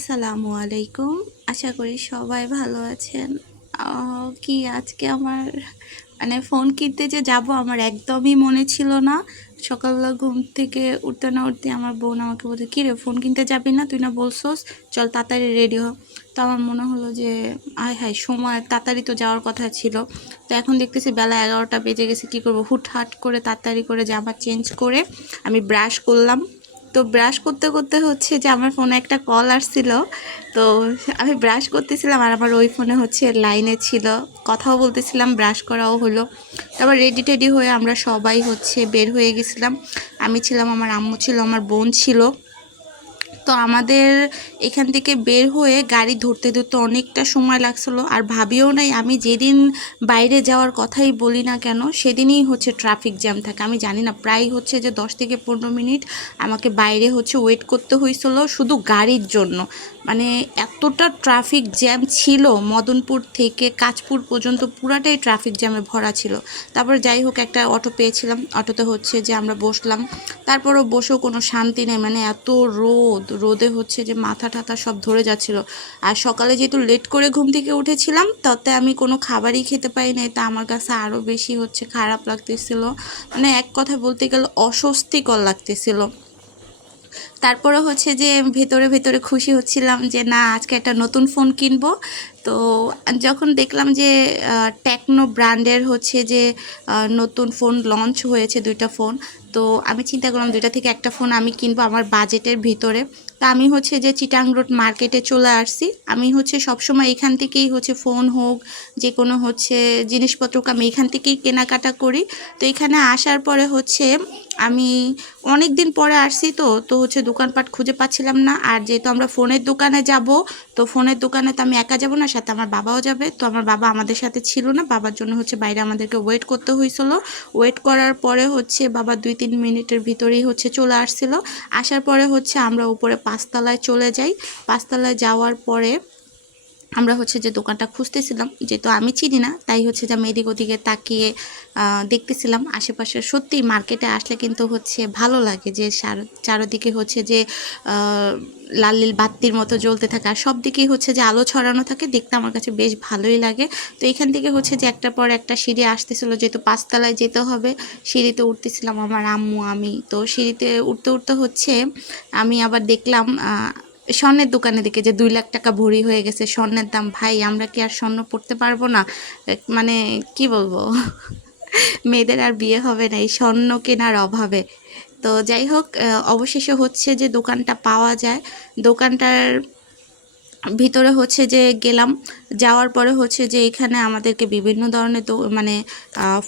আসসালামু আলাইকুম। আশা করি সবাই ভালো আছেন। কি আজকে আমার ফোন কিনতে যে যাব আমার একদমই মনে ছিল না। সকালবেলা ঘুম থেকে উঠতে না উঠতে আমার বোন আমাকে বলছে, "কী রে, ফোন কিনতে যাবি না? তুই না বলছস, চল তাড়াতাড়ি রেডি হ।" তো আমার মনে হলো যে আয় হায়, সময় তাড়াতাড়ি তো যাওয়ার কথা ছিল। তো এখন দেখতেছি বেলা 11টা বেজে গেছে। কী করবো, হুটহাট করে তাড়াতাড়ি করে জামা চেঞ্জ করে আমি ব্রাশ করলাম। তো ব্রাশ করতে করতে হচ্ছে যে আমার ফোনে একটা কল আসছিল। তো আমি ব্রাশ করতেছিলাম আর আমার ওই ফোনে হচ্ছে লাইনে ছিল, কথাও বলতেছিলাম, ব্রাশ করাও হলো। তারপর রেডি টেডি হয়ে আমরা সবাই হচ্ছে বের হয়ে গেছিলাম। আমি ছিলাম, আমার আম্মু ছিল, আমার বোন ছিল। তো আমাদের এখান থেকে বের হয়ে গাড়ি ধরতে ধরতে অনেকটা সময় লাগছিলো। আর ভাবিও নাই, আমি যেদিন বাইরে যাওয়ার কথাই বলি না কেন সেদিনই হচ্ছে ট্রাফিক জ্যাম থাকে। আমি জানি না, প্রায় হচ্ছে যে 10 থেকে 15 মিনিট আমাকে বাইরে হচ্ছে ওয়েট করতে হয়েছিল শুধু গাড়ির জন্য। মানে এতটা ট্রাফিক জ্যাম ছিল, মদনপুর থেকে কাঁচপুর পর্যন্ত পুরাটাই ট্রাফিক জ্যামে ভরা ছিল। তারপর যাই হোক একটা অটো পেয়েছিলাম, অটোতে হচ্ছে যে আমরা বসলাম। তারপরও বসেও কোনো শান্তি নেই, মানে এত রোদে হচ্ছে যে মাথা টাথা সব ধরে যাচ্ছিল। আর সকালে যেহেতু লেট করে ঘুম থেকে উঠেছিলাম, তাতে আমি কোনো খাবারই খেতে পারি নাই। তা আমার কাছে আরও বেশি হচ্ছে খারাপ লাগতেছিল, মানে এক কথায় বলতে গেলে অস্বস্তিকর লাগতেছিল। তারপরে হচ্ছে যে ভেতরে ভেতরে খুশি হচ্ছিলাম যে না, আজকে একটা নতুন ফোন কিনবো। তো যখন দেখলাম যে টেকনো ব্র্যান্ডের হচ্ছে যে নতুন ফোন লঞ্চ হয়েছে, দুইটা ফোন। তো আমি চিন্তা করলাম দুইটা থেকে একটা ফোন আমি কিনবো আমার বাজেটের ভিতরে। তা আমি হচ্ছে যে চিটাং রোড মার্কেটে চলে আসছি। আমি হচ্ছে সবসময় এখান থেকেই হচ্ছে ফোন হোক, যে কোনো হচ্ছে জিনিসপত্র আমি এখান থেকেই কেনাকাটা করি। তো এখানে আসার পরে হচ্ছে আমি অনেক দিন পরে আসছি, তো হচ্ছে দোকানপাট খুঁজে পাচ্ছিলাম না। আর যেহেতু আমরা ফোনের দোকানে যাব, তো ফোনের দোকানে তো আমি একা যাব না, সাথে আমার বাবাও যাবে। তো আমার বাবা আমাদের সাথে ছিল না, বাবার জন্য হচ্ছে বাইরে আমাদেরকে ওয়েট করতে হয়েছিল। ওয়েট করার পরে হচ্ছে বাবা 2-3 মিনিটের ভিতরেই হচ্ছে চলে আসছিল। আসার পরে হচ্ছে আমরা উপরে 5তলায় চলে যাই। 5তলায় যাওয়ার পরে আমরা হচ্ছে যে দোকানটা খুঁজতেছিলাম, যেহেতু আমি চিনি না তাই হচ্ছে যে আমি এদিক ওদিকে তাকিয়ে দেখতেছিলাম আশেপাশে। সত্যি মার্কেটে আসলে কিন্তু হচ্ছে ভালো লাগে যে চারদিকে হচ্ছে যে লাল নীল বাত্তির মতো জ্বলতে থাকে, আর সব দিকেই হচ্ছে যে আলো ছড়ানো থাকে, দেখতে আমার কাছে বেশ ভালোই লাগে। তো এখান থেকে হচ্ছে যে একটার পর একটা সিঁড়ি আসতেছিল, যেহেতু 5তলায় যেতে হবে। সিঁড়িতে উঠতেছিলাম আমার আম্মু আমি। তো সিঁড়িতে উঠতে উঠতে হচ্ছে আমি আবার দেখলাম স্বর্ণের দোকানে দেখে যে 2 লাখ টাকা ভরি হয়ে গেছে স্বর্ণের দাম। ভাই, আমরা কি আর স্বর্ণ পড়তে পারবো না? মানে কি বলবো, মেয়েদের আর বিয়ে হবে না এই স্বর্ণ কেনার অভাবে। তো যাই হোক, অবশেষে হচ্ছে যে দোকানটা পাওয়া যায়। দোকানটার ভিতরে হচ্ছে যে গেলাম। যাওয়ার পরে হচ্ছে যে এখানে আমাদেরকে বিভিন্ন ধরনের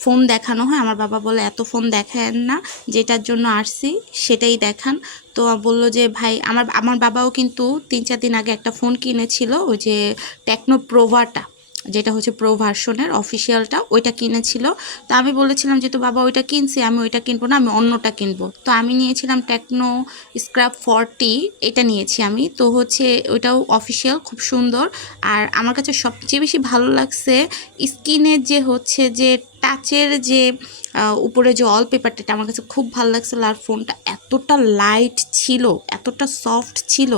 ফোন দেখানো হয়। আমার বাবা বলে এত ফোন দেখান না, যেটার জন্য আসছি সেটাই দেখান। তো বলল যে ভাই, আমার আমার বাবাও কিন্তু 3-4 দিন আগে একটা ফোন কিনেছিল, ওই যে টেকনো প্রোভাটা, যেটা হচ্ছে প্রো ভার্সনের অফিসিয়ালটা, ওইটা কিনেছিল। তো আমি বলেছিলাম যে তো বাবা ওইটা কিনছি, আমি ওইটা কিনবো না, আমি অন্যটা কিনবো। তো আমি নিয়েছিলাম টেকনো স্ক্র্যাপ 40, এটা নিয়েছি আমি। তো হচ্ছে ওইটাও অফিসিয়াল, খুব সুন্দর। আর আমার কাছে সবচেয়ে বেশি ভালো লাগছে স্কিনের যে হচ্ছে যে টাচের যে উপরে যে ওয়ালপেপারটা, আমার কাছে খুব ভালো লাগছিল। আর ফোনটা এতটা লাইট ছিল, এতটা সফট ছিল,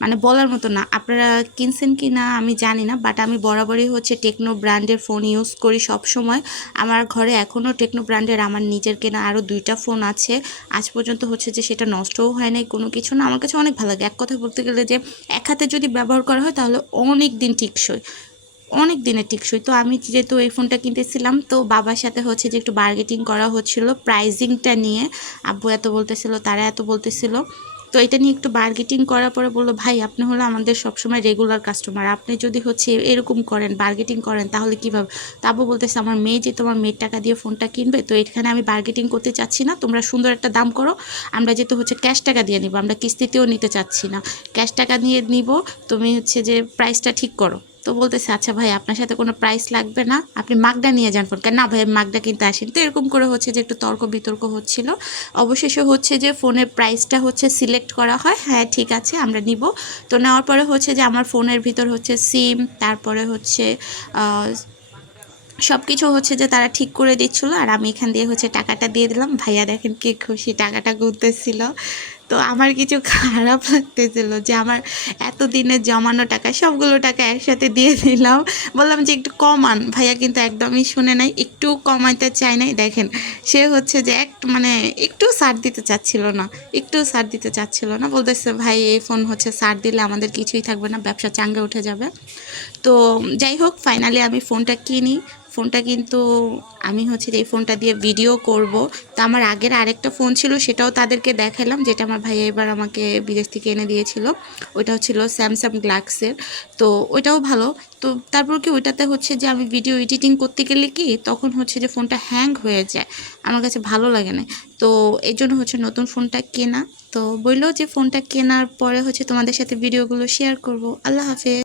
মানে বলার মতো না। আপনারা কিনছেন কি না আমি জানি না, বাট আমি বরাবরই হচ্ছে টেকনো ব্র্যান্ডের ফোন ইউজ করি সব সময়। আমার ঘরে এখনও টেকনো ব্র্যান্ডের আমার নিজের কেনা আরও 2টা ফোন আছে। আজ পর্যন্ত হচ্ছে যে সেটা নষ্টও হয় নাই, কোনো কিছু না। আমার কাছে অনেক ভালো লাগে। এক কথা বলতে গেলে যে এক হাতে যদি ব্যবহার করা হয় তাহলে অনেক দিন টিকসই, অনেক দিনের টিকসই। তো আমি যেহেতু এই ফোনটা কিনতেছিলাম, তো বাবার সাথে হচ্ছে যে একটু বার্গেটিং করা হচ্ছিল প্রাইজিংটা নিয়ে। আব্বু এত বলতেছিল, তারা এত বলতেছিল। তো এটা নিয়ে একটু বার্গেটিং করার পরে বললো, ভাই আপনি হলো আমাদের সবসময় রেগুলার কাস্টমার, আপনি যদি হচ্ছে এরকম করেন, বার্গেটিং করেন, তাহলে কীভাবে? তো আব্বু বলতেছে, আমার মেয়ে যে তোমার মেয়ের টাকা দিয়ে ফোনটা কিনবে, তো এখানে আমি বার্গেটিং করতে চাচ্ছি না, তোমরা সুন্দর একটা দাম করো। আমরা যেহেতু হচ্ছে ক্যাশ টাকা দিয়ে নিব, আমরা কিস্তিতেও নিতে চাচ্ছি না, ক্যাশ টাকা নিয়ে নিব, তুমি হচ্ছে যে প্রাইসটা ঠিক করো। তো বলতেছে, আচ্ছা ভাই আপনার সাথে কোনো প্রাইস লাগবে না, আপনি মাগডা নিয়ে যান ফোন। না ভাই, মাগডা কিনতে আসেন। তো এরকম করে হচ্ছে যে একটু তর্ক বিতর্ক হচ্ছিল। অবশেষে হচ্ছে যে ফোনের প্রাইসটা হচ্ছে সিলেক্ট করা হয়, হ্যাঁ ঠিক আছে আমরা নিব। তো নেওয়ার পরে হচ্ছে যে আমার ফোনের ভিতর হচ্ছে সিম, তারপরে হচ্ছে সব কিছু হচ্ছে যে তারা ঠিক করে দিচ্ছিলো। আর আমি এখান দিয়ে হচ্ছে টাকাটা দিয়ে দিলাম। ভাইয়া দেখেন কি খুশি, টাকাটা গুনতেছিল। তো আমার কিছু খারাপ লাগতেছিল যে আমার এতদিনের জমানো টাকা সবগুলো টাকা একসাথে দিয়ে দিলাম। বললাম যে একটু কমান, ভাইয়া কিন্তু একদমই শুনে নাই, একটু কমাইতে চায় নাই। দেখেন সে হচ্ছে যে মানে একটু ছাড় দিতে চাচ্ছিল না, একটু ছাড় দিতে চাচ্ছিল না, বলতেছে ভাই এই ফোন হচ্ছে ছাড় দিলে আমাদের কিছুই থাকবে না, ব্যবসা চাঙ্গে উঠে যাবে। তো যাই হোক ফাইনালি আমি ফোনটা কিনি। ফোনটা কিন্তু আমি হচ্ছে যে এই ফোনটা দিয়ে ভিডিও করব। তো আমার আগের আরেকটা ফোন ছিল, সেটাও তাদেরকে দেখালাম, যেটা আমার ভাইয়া এবার আমাকে বিদেশ থেকে এনে দিয়েছিল। ওইটাও ছিল স্যামসাং গ্লাক্সের। তো ওইটাও ভালো। তো তারপর কি ওইটাতে হচ্ছে যে আমি ভিডিও এডিটিং করতে গেলে কি তখন হচ্ছে যে ফোনটা হ্যাং হয়ে যায়, আমার কাছে ভালো লাগে না। তো এই জন্য হচ্ছে নতুন ফোনটা কেনা। তো বললো যে ফোনটা কেনার পরে হচ্ছে তোমাদের সাথে ভিডিওগুলো শেয়ার করব। আল্লাহ হাফেজ।